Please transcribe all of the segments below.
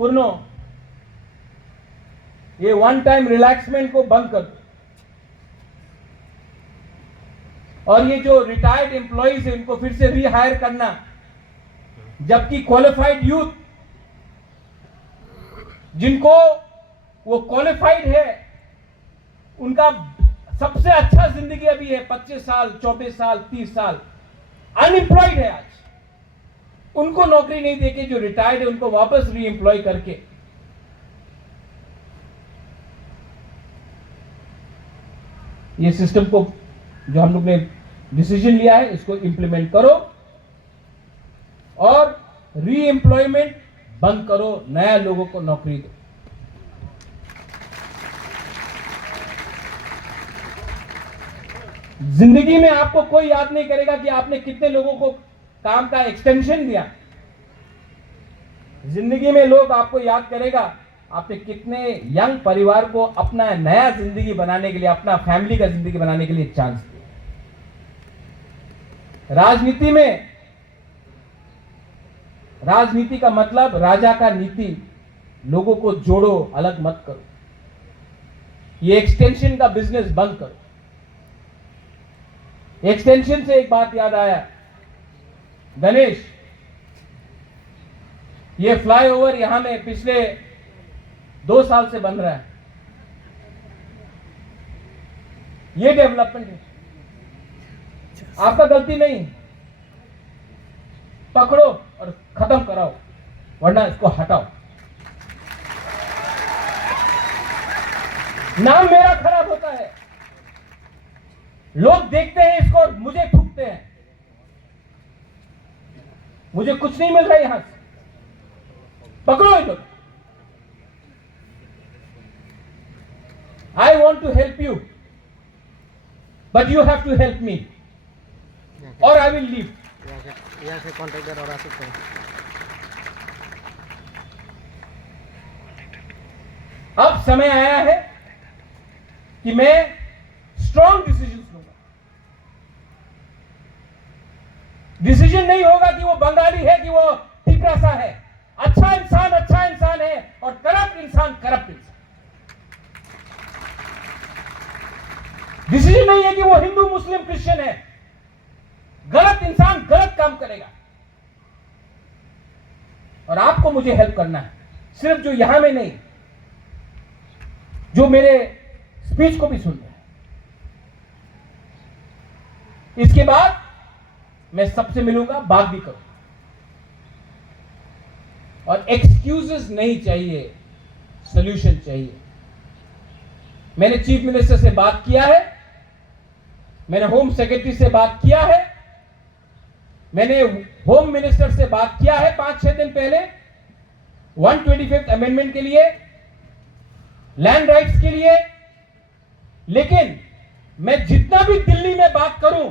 पूर्णो, ये one time relaxment को बंद कर दो, और ये जो रिटायर्ड एम्प्लॉइज है उनको फिर से रीहायर करना, जबकि क्वालिफाइड यूथ जिनको वो क्वालिफाइड है उनका सबसे अच्छा जिंदगी अभी है 25 साल, 24 साल, 30 साल, अनएम्प्लॉयड है आज, उनको नौकरी नहीं देके जो रिटायर्ड है उनको वापस री एम्प्लॉय करके ये सिस्टम को जो हम लोग ने डिसीजन लिया है इसको इंप्लीमेंट करो और री एम्प्लॉयमेंट बंद करो, नया लोगों को नौकरी दो। जिंदगी में आपको कोई याद नहीं करेगा कि आपने कितने लोगों को काम का एक्सटेंशन दिया। जिंदगी में लोग आपको याद करेगा आपने कितने यंग परिवार को अपना नया जिंदगी बनाने के लिए, अपना फैमिली का जिंदगी बनाने के लिए चांस दिया। राजनीति में, राजनीति का मतलब राजा का नीति, लोगों को जोड़ो, अलग मत करो। ये एक्सटेंशन का बिजनेस बंद करो। एक्सटेंशन से एक बात याद आया, गणेश, ये फ्लाईओवर यहां में पिछले 2 साल से बन रहा है, ये डेवलपमेंट है, आपका गलती नहीं, पकड़ो और खत्म कराओ, वरना इसको हटाओ। नाम मेरा खराब होता है, लोग देखते हैं इसको और मुझे थूकते हैं, मुझे कुछ नहीं मिल रहा यहां से, पकड़ो इनको। I want to help you, but you have to help me, or I will leave. यहाँ से कॉन्ट्रैक्टर और आ सकते हैं। अब समय आया है कि मैं स्ट्रॉन्ग डिसीजन लूंगा। डिसीजन नहीं होगा कि वो बंगाली है कि वो टिपरासा है, अच्छा इंसान है और करप्ट इंसान करप्ट इंसान। डिसीजन नहीं है कि वो हिंदू मुस्लिम क्रिश्चियन है, गलत इंसान गलत काम करेगा। और आपको मुझे हेल्प करना है, सिर्फ जो यहां में नहीं, जो मेरे स्पीच को भी सुन रहे हैं। इसके बाद मैं सबसे मिलूंगा, बात भी करूंगा, और एक्सक्यूजेस नहीं चाहिए, सॉल्यूशन चाहिए। मैंने चीफ मिनिस्टर से बात किया है, मैंने होम सेक्रेटरी से बात किया है, मैंने होम मिनिस्टर से बात किया है 5-6 दिन पहले 125th अमेंडमेंट के लिए, लैंड राइट्स के लिए। लेकिन मैं जितना भी दिल्ली में बात करूं,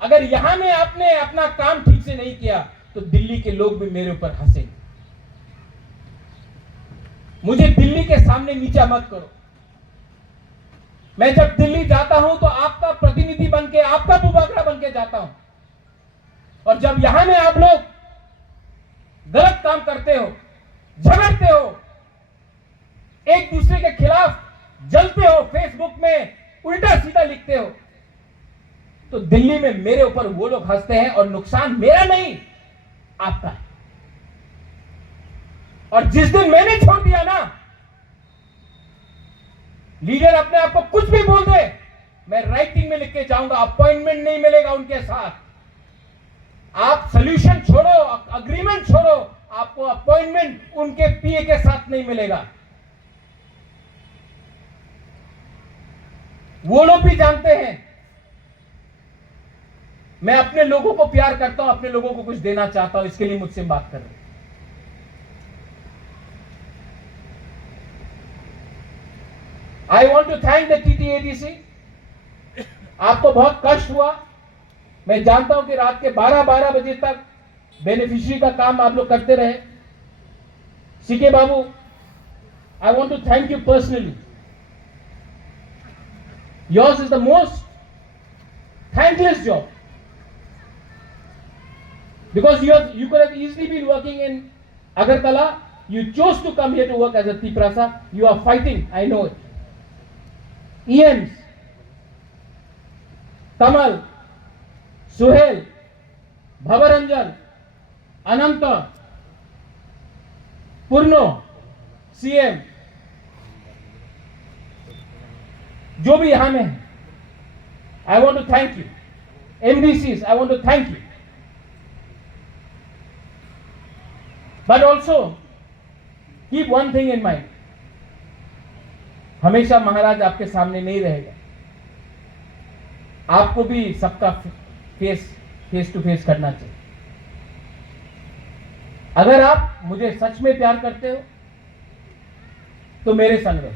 अगर यहां में आपने अपना काम ठीक से नहीं किया तो दिल्ली के लोग भी मेरे ऊपर हंसेंगे। मुझे दिल्ली के सामने नीचा मत करो। मैं जब दिल्ली जाता हूं तो आपका प्रतिनिधि बनके, आपका बुबाकरा बनके जाता हूं, और जब यहां में आप लोग गलत काम करते हो, झगड़ते हो, एक दूसरे के खिलाफ जलते हो, फेसबुक में उल्टा सीधा लिखते हो, तो दिल्ली में मेरे ऊपर वो लोग हंसते हैं और नुकसान मेरा नहीं, आपका है। और जिस दिन मैंने छोड़ दिया ना, लीडर अपने आप को कुछ भी बोल दे, मैं राइटिंग में लिख के जाऊंगा, अपॉइंटमेंट नहीं मिलेगा उनके साथ। आप सोल्यूशन छोड़ो, अग्रीमेंट छोड़ो, आपको अपॉइंटमेंट उनके पीए के साथ नहीं मिलेगा। वो लोग भी जानते हैं मैं अपने लोगों को प्यार करता हूं, अपने लोगों को कुछ देना चाहता हूं, इसके लिए मुझसे बात कर रहे हैं। I want to thank the TTADC। आपको बहुत कष्ट हुआ, मैं जानता हूं कि रात के 12 बजे तक बेनिफिशियरी का काम आप लोग करते रहे। CK Babu, I want to thank you personally. Yours is the most thankless job, because you could have easily been working in Agartala You chose to come here to work as a Tiprasa. You are fighting. I know it. EMs, Kamal, Suhail, Bhavaranjan, Ananta, Purno, CM, जो भी यहाँ में है, I want to thank you. MDCs, I want to thank you. But also, keep one thing in mind. हमेशा महाराज आपके सामने नहीं रहेगा. आपको भी सबका फेस टू फेस करना चाहिए. अगर आप मुझे सच में प्यार करते हो तो मेरे संग रहो.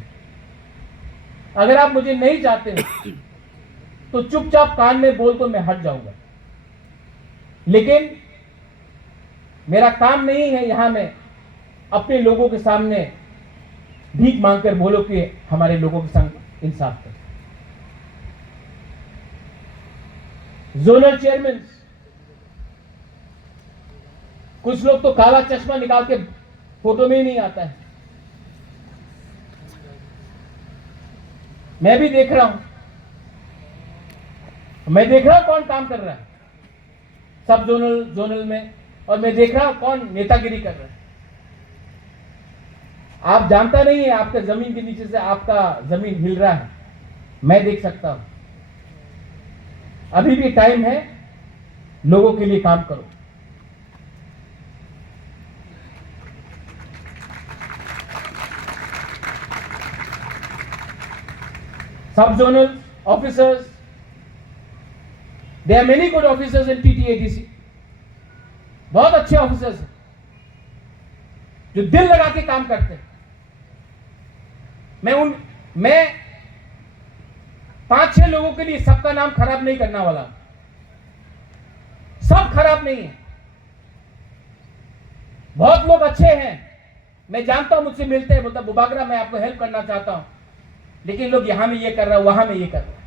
अगर आप मुझे नहीं चाहते हो तो चुपचाप कान में बोल तो मैं हट जाऊंगा. लेकिन मेरा काम नहीं है यहां में अपने लोगों के सामने भीख मांगकर बोलो कि हमारे लोगों के संग इंसाफ करो. जोनल चेयरमैन, कुछ लोग तो काला चश्मा निकाल के फोटो में ही नहीं आता है. मैं भी देख रहा हूं. मैं देख रहा हूं कौन काम कर रहा है सब जोनल में, और मैं देख रहा हूं कौन नेतागिरी कर रहा है. आप जानता नहीं है आपके जमीन के नीचे से आपका जमीन हिल रहा है. मैं देख सकता हूं. अभी भी टाइम है, लोगों के लिए काम करो. सब zonal officers, there are many good officers in TTADC. बहुत अच्छे ऑफिसर्स हैं जो दिल लगा के काम करते हैं. मैं 5-6 लोगों के लिए सबका नाम खराब नहीं करने वाला. सब खराब नहीं है. बहुत लोग अच्छे हैं. मैं जानता हूं, मुझसे मिलते हैं, बोलता बुबागरा मैं आपको हेल्प करना चाहता हूं, लेकिन लोग यहां में ये कर रहा है, वहां में ये कर रहा है.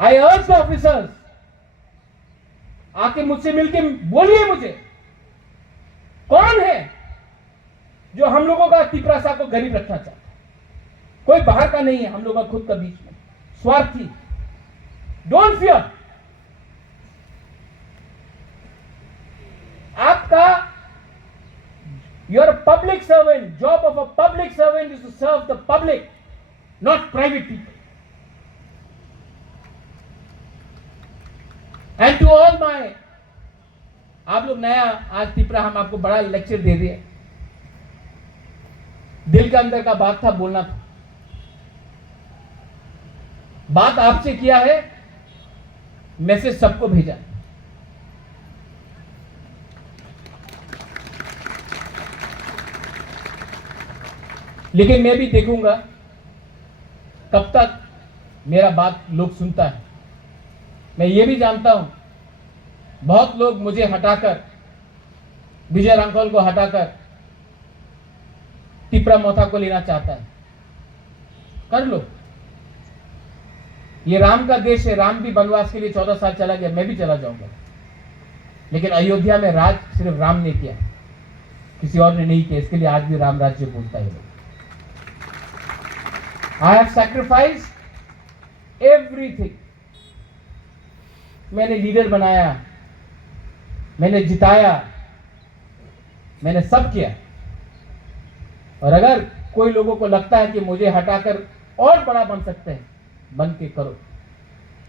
आई अर्ज द ऑफिसर्स, आके मुझसे मिलके बोलिए मुझे कौन है जो हम लोगों का तिपरासा को गरीब रखना चाहता है. कोई बाहर का नहीं है, हम लोग का खुद का बीच में स्वार्थी. Don't fear. आपका your public servant, job of a public servant is to serve the public, not private people. And to all my, आप लोग नया आज तिपरा, हम आपको बड़ा लेक्चर दे दिए. दिल के अंदर का बात था, बोलना था. बात आपसे किया है, मैसेज सबको भेजा. लेकिन मैं भी देखूंगा कब तक मेरा बात लोग सुनता है. मैं ये भी जानता हूं बहुत लोग मुझे हटाकर, विजय रामकौल को हटाकर तिपरा मोथा को लेना चाहता है. कर लो. ये राम का देश है. राम भी वनवास के लिए 14 साल चला गया, मैं भी चला जाऊंगा. लेकिन अयोध्या में राज सिर्फ राम ने किया, किसी और ने नहीं किया. इसके लिए आज भी राम राज्य बोलता है. I have sacrificed everything. मैंने लीडर बनाया, मैंने जिताया, मैंने सब किया. और अगर कोई लोगों को लगता है कि मुझे हटाकर और बड़ा बन सकते हैं, बन के करो.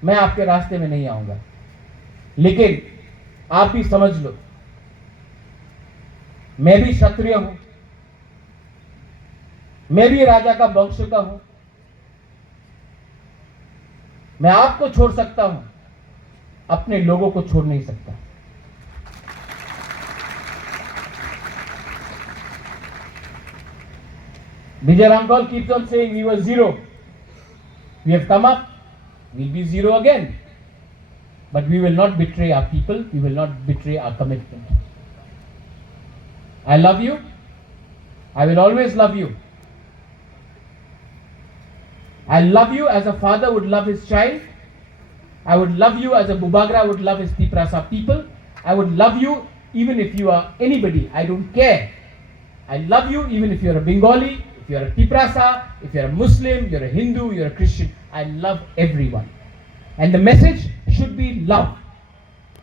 मैं आपके रास्ते में नहीं आऊंगा. लेकिन आप भी समझ लो, मैं भी क्षत्रिय हूं, मैं भी राजा का वंश का हूं. मैं आपको छोड़ सकता हूं, अपने लोगों को छोड़ नहीं सकता. Vijay Ramkol keeps on saying we were zero. We have come up, we'll be zero again. But we will not betray our people, we will not betray our commitment. I love you. I will always love you. I love you as a father would love his child. I would love you as a Bubagra would love his Tiprasa people. I would love you even if you are anybody, I don't care. I love you even if you're a Bengali, if you're a Tiprasa, if you're a Muslim, you're a Hindu, you're a Christian. I love everyone. And the message should be love.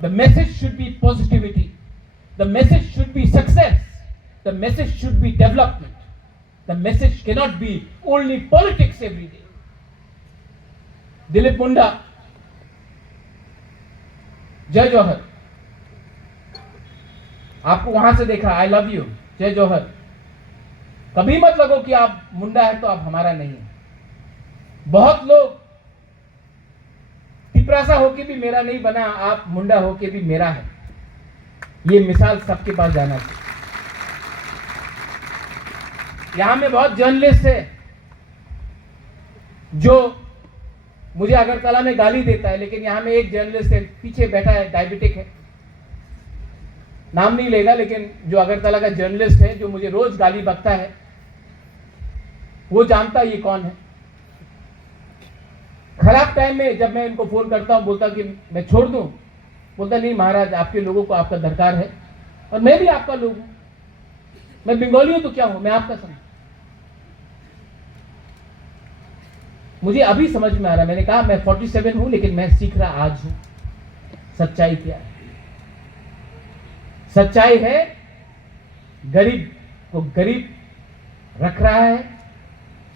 The message should be positivity. The message should be success. The message should be development. The message cannot be only politics every day. Dilip मुंडा, जय जौहर, आपको वहां से देखा, I love you, जय जौहर। कभी मत लगो कि आप मुंडा है तो आप हमारा नहीं है। बहुत लोग तिपरासा होके भी मेरा नहीं बना, आप मुंडा होके भी मेरा है। ये मिसाल सबके पास जाना चाहिए। यहां में बहुत जर्नलिस्ट है जो मुझे अगरतला में गाली देता है, लेकिन यहां में एक जर्नलिस्ट है, पीछे बैठा है, डायबिटिक है, नाम नहीं लेगा, लेकिन जो अगरतला का जर्नलिस्ट है जो मुझे रोज गाली बकता है, वो जानता है ये कौन है। खराब टाइम में जब मैं इनको फोन करता हूं, बोलता कि मैं छोड़ दूं, बोलता नहीं महाराज, आपके लोगों को आपका दरकार है और मैं भी आपका लोग हूं। मैं बंगाली हूं तो क्या हूं, मैं आपका समझ। मुझे अभी समझ में आ रहा, मैंने कहा मैं 47 हूं, लेकिन मैं सीख रहा आज हूं सच्चाई क्या है। सच्चाई है गरीब को गरीब रख रहा है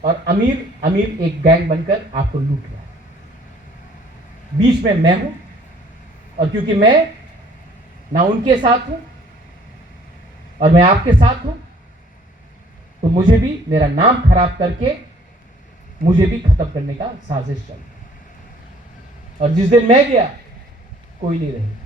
और अमीर अमीर एक गैंग बनकर आपको लूट रहा है। बीच में मैं हूं, और क्योंकि मैं ना उनके साथ हूं और मैं आपके साथ हूं, तो मुझे भी मेरा नाम खराब करके मुझे भी खत्म करने का साजिश चल। और जिस दिन मैं गया कोई नहीं रहेगा।